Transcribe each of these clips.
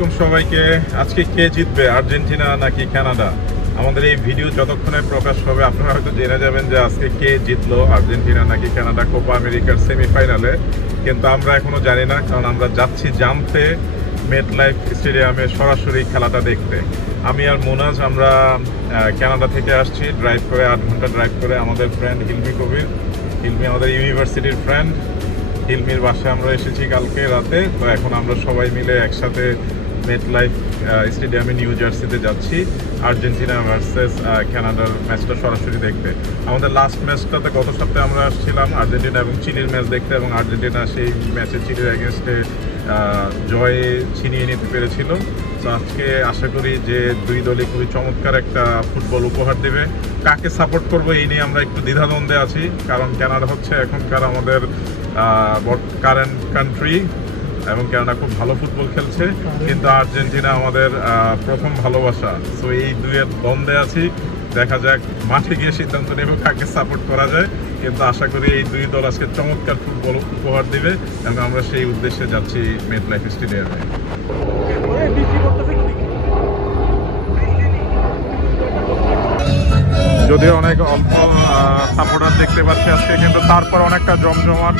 আলাইকুম সবাইকে। আজকে কে জিতবে, আর্জেন্টিনা নাকি কানাডা? আমাদের এই ভিডিও যতক্ষণে প্রকাশ হবে, আপনারা হয়তো জেনে যাবেন যে আজকে কে জিতলো, আর্জেন্টিনা নাকি কানাডা কোপা আমেরিকার সেমিফাইনালে। কিন্তু আমরা এখনও জানি না, কারণ আমরা যাচ্ছি জানতে মেট লাইফ স্টেডিয়ামে সরাসরি খেলাটা দেখতে। আমি আর মোনাজ, আমরা কানাডা থেকে আসছি ড্রাইভ করে, আট ঘণ্টা ড্রাইভ করে। আমাদের ফ্রেন্ড হিলমি কবির। হিলমি আমাদের ইউনিভার্সিটির ফ্রেন্ড হিলমির বাসায় আমরা এসেছি কালকে রাতে। তো এখন আমরা সবাই মিলে একসাথে মেট লাইফ স্টেডিয়ামে নিউ জার্সিতে যাচ্ছি। আর্জেন্টিনা ভার্সেস কানাডার ম্যাচটা সরাসরি দেখতে আমাদের লাস্ট ম্যাচটাতে গত সপ্তাহে আমরা আসছিলাম আর্জেন্টিনা এবং চিলির ম্যাচ দেখতে এবং আর্জেন্টিনা সেই ম্যাচে চিলির এগেনস্টে জয়ে ছিনিয়ে নিতে পেরেছিল। তো আজকে আশা করি যে দুই দলই খুবই চমৎকার একটা ফুটবল উপহার দেবে। কাকে সাপোর্ট করব এই নিয়ে আমরা একটু দ্বিধাদ্বন্দ্বে আছি। কারণ কানাডা হচ্ছে এখনকার আমাদের কারেন্ট কান্ট্রি এবং কানাডা খুব ভালো ফুটবল খেলছে কিন্তু আর্জেন্টিনা আমাদের প্রথম ভালোবাসা। সো এই দুইয়ের দ্বন্দ্বে আছি। দেখা যাক মাঠে গিয়ে সিদ্ধান্ত নেব কাকে সাপোর্ট করা যায়। কিন্তু আশা করি এই দুই দল আজকে চমৎকার ফুটবল উপহার দিবে এবং আমরা সেই উদ্দেশ্যে যাচ্ছি মেট লাইফ স্টেডিয়ামে যদিও অনেক অল্প সাপোর্টার দেখতে পাচ্ছি আজকে কিন্তু তারপর অনেকটা জমজমাট।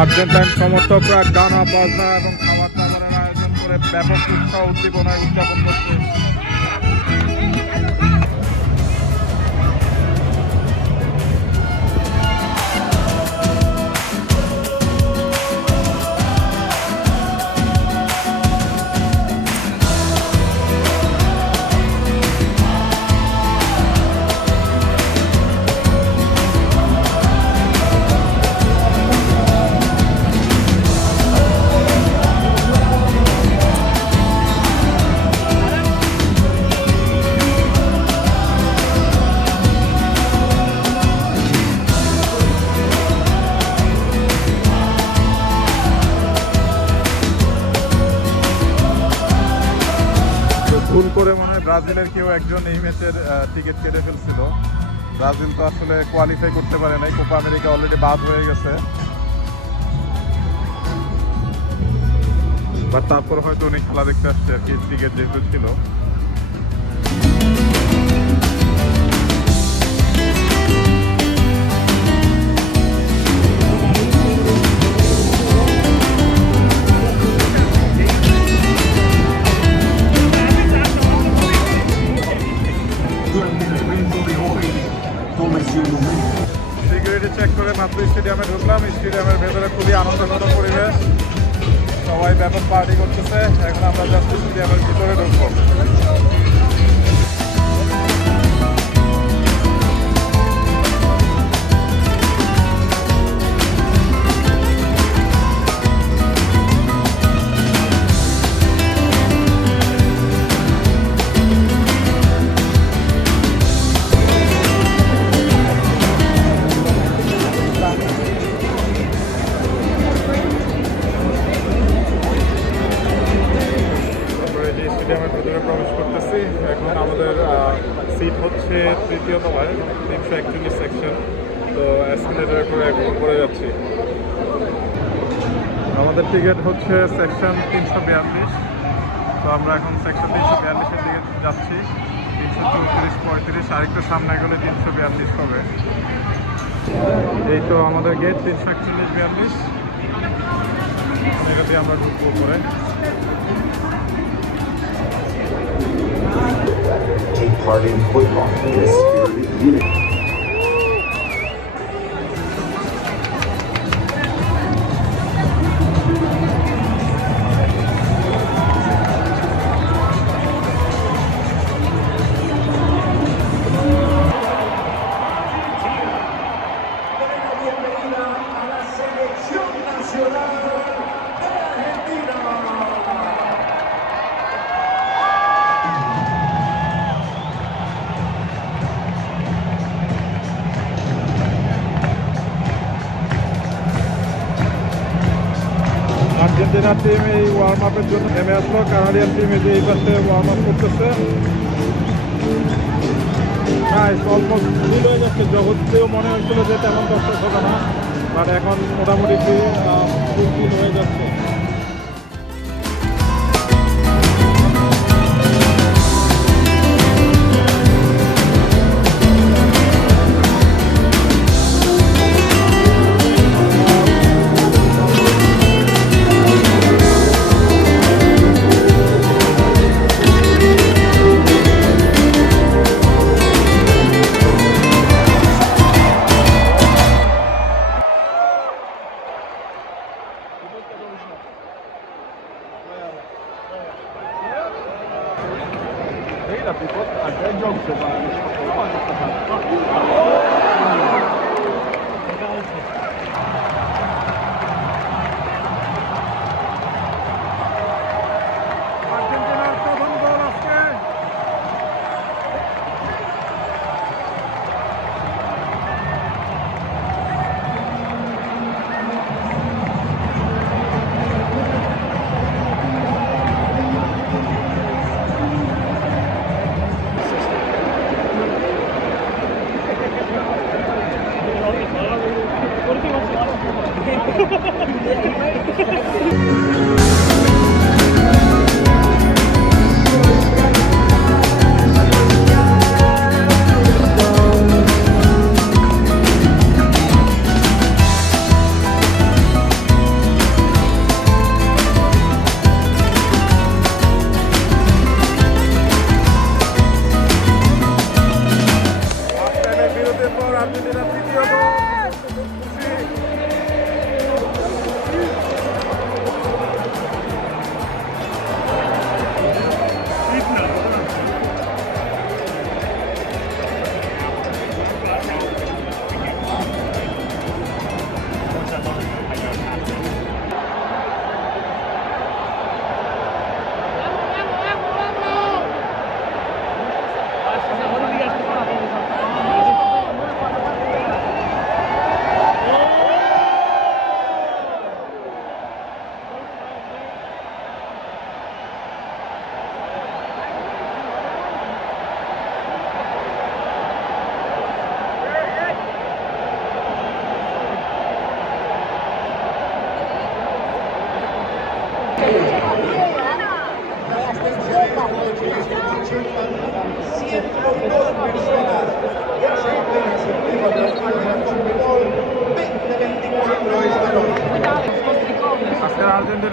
আর্জেন্টাইন সমর্থকরা গানা বাজনা এবং খাবার খাবারের আয়োজন করে ব্যাপক উৎসাহ উদ্দীপনায় উদযাপন করছে। ব্রাজিলের কেউ একজন এই ম্যাচের টিকিট কেটে ফেলছিল। ব্রাজিল তো আসলে কোয়ালিফাই করতে পারে নাই। কোপা আমেরিকা অলরেডি বাদ হয়ে গেছে। বা তারপর হয়তো অনেক খেলা দেখতে আসছে। আর কি টিকিট যেহেতু ছিল। স্টেডিয়ামে ঢুকলাম। স্টেডিয়ামের ভেতরে খুবই আনন্দঘন পরিবেশ। সবাই ব্যাপক পার্টি করতেছে। এখন আমরা জাস্ট স্টেডিয়ামের ভিতরে ঢুকবো। আমাদের টিকিট হচ্ছে সেকশন তিনশো বিয়াল্লিশ। তো আমরা এখন সেকশন তিনশো বিয়াল্লিশের দিকে যাচ্ছি। তিনশো চৌত্রিশ, পঁয়ত্রিশ, আরেকটু সামনে গেলে তিনশো বিয়াল্লিশ হবে। এই তো আমাদের গেট তিনশো একচল্লিশ বিয়াল্লিশ। এটা আমরা ঢুকবো উপরে। Take part in football in a. আর্জেন্টিনার টিম এই ওয়ার্ম আপের জন্য নেমে আসলো। কানাডিয়ান টিম এই যে এই পাশে ওয়ার্ম আপ করতেছে। হ্যাঁ অলমোস্ট ফুল মনে হয়েছিল যে তেমন দর্শক হবে না বাট এখন মোটামুটি ফুলফিল হয়ে যাচ্ছে। Değil na przykład, a ten jąg trzeba. No, ale to. Thank you.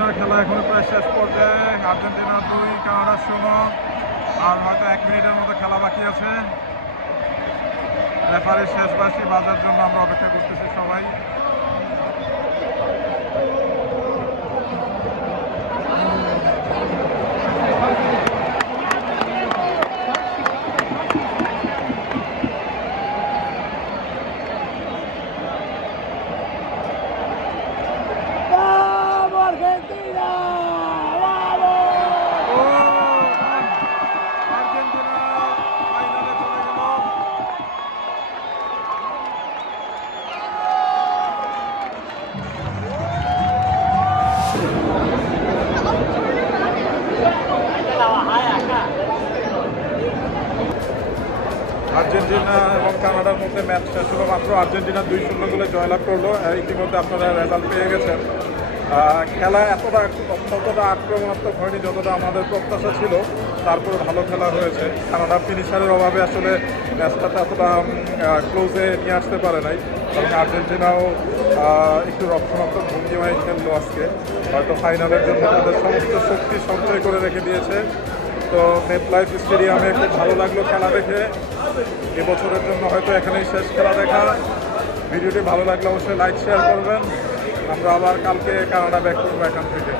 আর্জেন্টিনার খেলা এখনও প্রায় শেষ পর্যায়ে। আর্জেন্টিনা দুই, কানাডা ষোলো। আর হয়তো এক মিনিটের মতো খেলা বাকি আছে। রেফারের শেষ বাসি বাজার জন্য আমরা অপেক্ষা করতেছি সবাই। ম্যাচ শেষ হলো মাত্র আর্জেন্টিনা দুই শূন্য গোলে জয়লাভ করল। ইতিমধ্যে আপনারা রেজাল্ট পেয়ে গেছেন। খেলা এতটা ততটা আক্রমণাত্মক হয়নি যতটা আমাদের প্রত্যাশা ছিল। তারপরে ভালো খেলা হয়েছে। কানাডা ফিনিশারের অভাবে আসলে ম্যাচটা এতটা ক্লোজে নিয়ে আসতে পারে নাই। এবং আর্জেন্টিনাও একটু রক্ষণাত্মক ভঙ্গিমায় খেললো আজকে। হয়তো ফাইনালের জন্য তাদের সমস্ত শক্তি সঞ্চয় করে রেখে দিয়েছে। তো মেট লাইফ স্টেডিয়ামে খুব ভালো লাগল খেলা দেখে। এবছরের জন্য হয়তো এখানেই শেষ খেলা দেখা। ভিডিওটি ভালো লাগলে অবশ্যই লাইক শেয়ার করবেন। আমরা আবার কালকে কানাডা ব্যাক করব এখান থেকে।